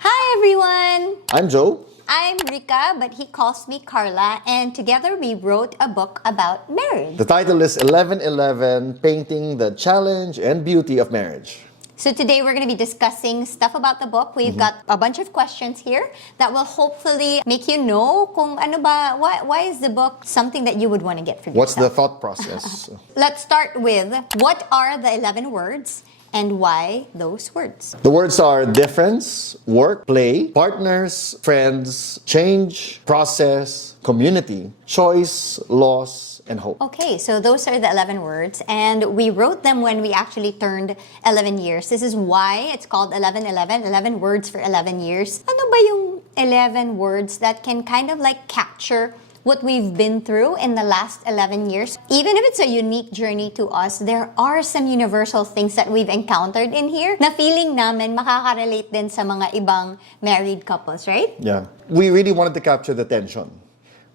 Hi everyone! I'm Joe. I'm Rica, but he calls me Carla, and together we wrote a book about marriage. The title is 1111, Painting the Challenge and Beauty of Marriage. So today we're going to be discussing stuff about the book. We've got a bunch of questions here that will hopefully make you know kung ano ba, why is the book something that you would want to get for What's the yourself. thought process? Let's start with, what are the 11 words and why those words? The words are difference, work, play, partners, friends, change, process, community, choice, loss, and hope. Okay, so those are the 11 words, and we wrote them when we actually turned 11 years. This is why it's called 1111, 11 words for 11 years. Ano ba yung 11 words that can kind of like capture what we've been through in the last 11 years? Even if it's a unique journey to us, there are some universal things that we've encountered in here na feeling namin makaka-relate din sa mga ibang married couples, right? Yeah. We really wanted to capture the tension.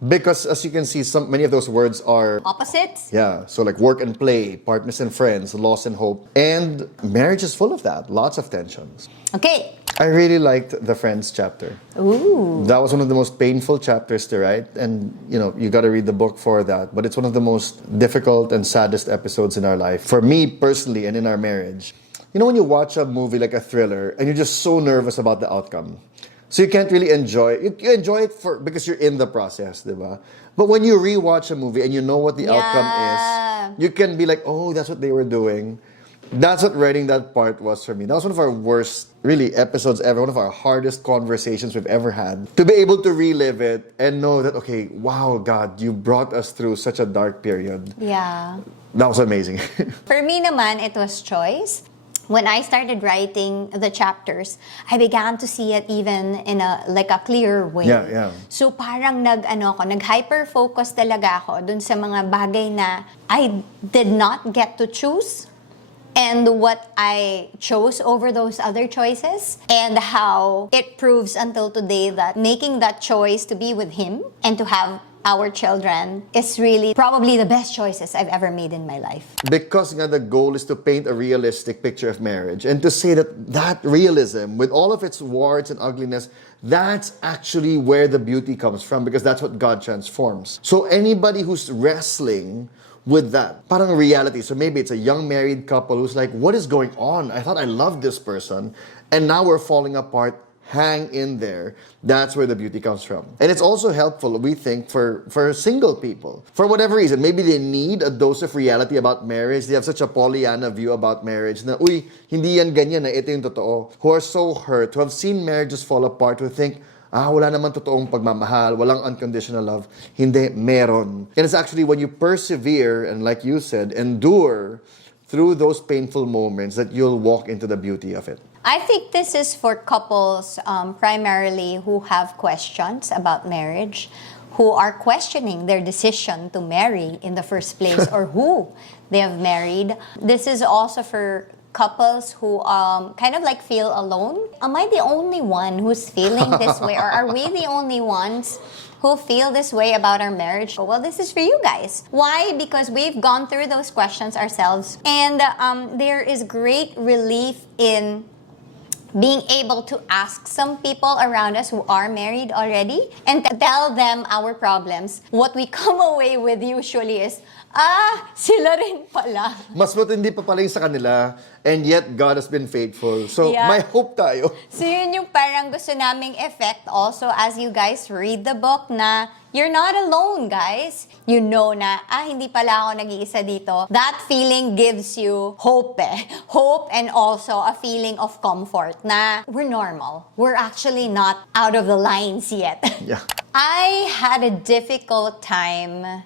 Because as you can see, many of those words are Opposites? yeah, so like work and play, partners and friends, loss and hope. And marriage is full of that, lots of tensions. Okay. I really liked the friends chapter. Ooh. That was one of the most painful chapters to write, and you got to read the book for that. But it's one of the most difficult and saddest episodes in our life. For me personally and in our marriage. You know when you watch a movie like a thriller and you're just so nervous about the outcome. So you can't really enjoy it. You enjoy it because you're in the process, diba? But when you rewatch a movie and you know what the outcome is, you can be like, oh, that's what they were doing. That's what writing that part was for me. That was one of our worst, really, episodes ever. One of our hardest conversations we've ever had. To be able to relive it and know that, okay, wow, God, you brought us through such a dark period. Yeah. That was amazing. For me naman, it was choice. When I started writing the chapters, I began to see it even in a clearer way. Yeah. So parang nag-hyper-focus talaga ako dun sa mga bagay na I did not get to choose, and what I chose over those other choices, and how it proves until today that making that choice to be with him and to have our children is really probably the best choices I've ever made in my life. Because the goal is to paint a realistic picture of marriage and to say that realism, with all of its warts and ugliness, that's actually where the beauty comes from, because that's what God transforms. So anybody who's wrestling with that, parang reality, so maybe it's a young married couple who's like, what is going on? I thought I loved this person, and now we're falling apart. Hang in there. That's where the beauty comes from. And it's also helpful, we think, for single people. For whatever reason, maybe they need a dose of reality about marriage. They have such a Pollyanna view about marriage na, uy, hindi yan ganyan na, ito yung totoo. Who are so hurt, who have seen marriages fall apart, who think, wala naman totoong pagmamahal, walang unconditional love. Hindi, meron. And it's actually when you persevere, and like you said, endure through those painful moments that you'll walk into the beauty of it. I think this is for couples primarily who have questions about marriage, who are questioning their decision to marry in the first place or who they have married. This is also for couples who kind of like feel alone. Am I the only one who's feeling this way, or are we the only ones who feel this way about our marriage? Well, this is for you guys. Why? Because we've gone through those questions ourselves, and there is great relief in being able to ask some people around us who are married already and tell them our problems. What we come away with usually is, sila rin pala. Mas matindi pa pala yung sa kanila, and yet God has been faithful. So, Yeah. may hope tayo. So yun yung parang gusto naming effect also as you guys read the book, na you're not alone, guys. You know na, hindi pala ako nag-iisa dito. That feeling gives you hope eh. Hope, and also a feeling of comfort na we're normal. We're actually not out of the lines yet. Yeah. I had a difficult time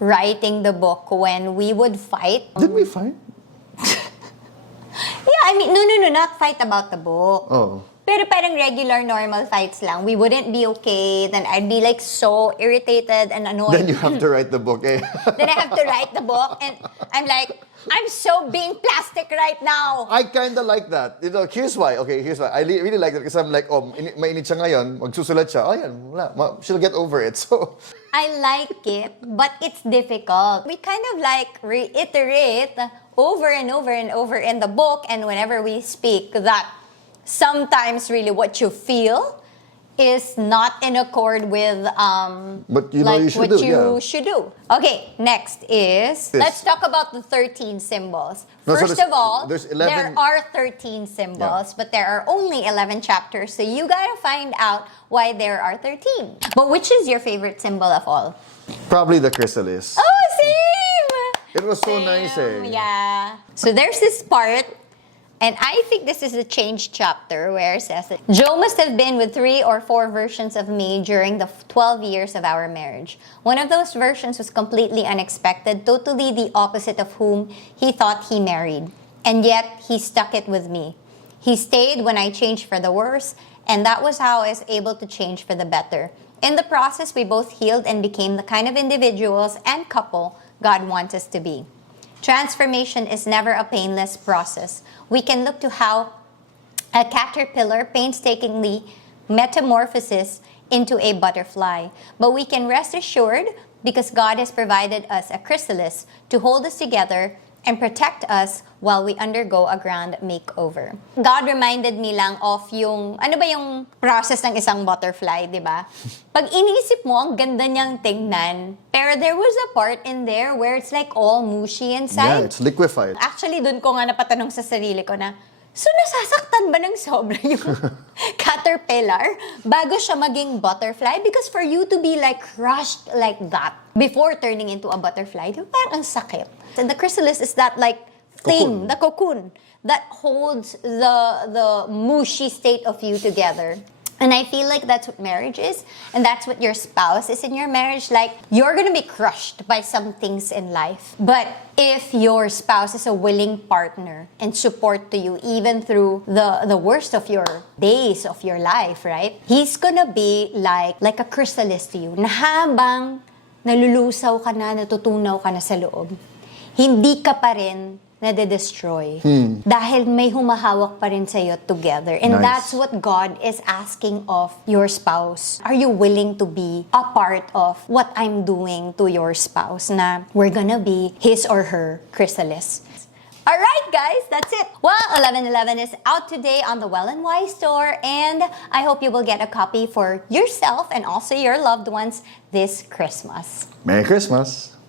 writing the book when we would fight. Did we fight? Yeah, I mean, no, not fight about the book. Oh. Pero parang regular, normal fights lang. We wouldn't be okay. Then I'd be like so irritated and annoyed. Then you have to write the book, eh? Then I have to write the book, and I'm like, I'm so being plastic right now. I kinda like that. Here's why. Okay, here's why. I really like that because I'm like, mainit siya ngayon, magsusulat siya. Yan, wala. She'll get over it. So, I like it, but it's difficult. We kind of like reiterate over and over and over in the book, and whenever we speak, that sometimes really what you feel is not in accord with But you know like you should what do, you yeah. should do. Okay, next is, Yes. let's talk about the 13 symbols. No, so First there's- of all, there's 11 there are 13 symbols, but there are only 11 chapters, so you gotta find out why there are 13. But which is your favorite symbol of all? Probably the chrysalis. Oh, same! It was so nice, eh? Yeah. So there's this part, and I think this is the change chapter where it says that Joe must have been with 3 or 4 versions of me during the 12 years of our marriage. One of those versions was completely unexpected, totally the opposite of whom he thought he married. And yet, he stuck it with me. He stayed when I changed for the worse, and that was how I was able to change for the better. In the process, we both healed and became the kind of individuals and couple God wants us to be. Transformation is never a painless process. We can look to how a caterpillar painstakingly metamorphoses into a butterfly. But we can rest assured because God has provided us a chrysalis to hold us together and protect us while we undergo a grand makeover. God reminded me lang of yung, ano ba yung process ng isang butterfly, di ba? Pag inisip mo, ang ganda niyang tingnan, pero there was a part in there where it's like all mushy Yeah, inside. it's liquefied. Actually, dun ko nga napatanong sa sarili ko na, so nasasaktan ba ng sobra yung caterpillar bago siya maging butterfly? Because for you to be like crushed like that before turning into a butterfly, di ba parang ang sakit? And the chrysalis is that like thing, Cocoon. the cocoon that holds the mushy state of you together. And I feel like that's what marriage is, and that's what your spouse is in your marriage. Like, you're gonna be crushed by some things in life. But if your spouse is a willing partner and support to you, even through the worst of your days of your life, right? He's gonna be like a chrysalis to you, na habang nalulusaw ka na, natutunaw ka na sa loob, hindi ka pa rin nade-destroy. Dahil may humahawak pa rin sa'yo together. And Nice. that's what God is asking of your spouse. Are you willing to be a part of what I'm doing to your spouse? Na we're gonna be his or her chrysalis. Alright guys, that's it. Well, 1111 is out today on the Well and Wise store, and I hope you will get a copy for yourself and also your loved ones this Christmas. Merry Christmas.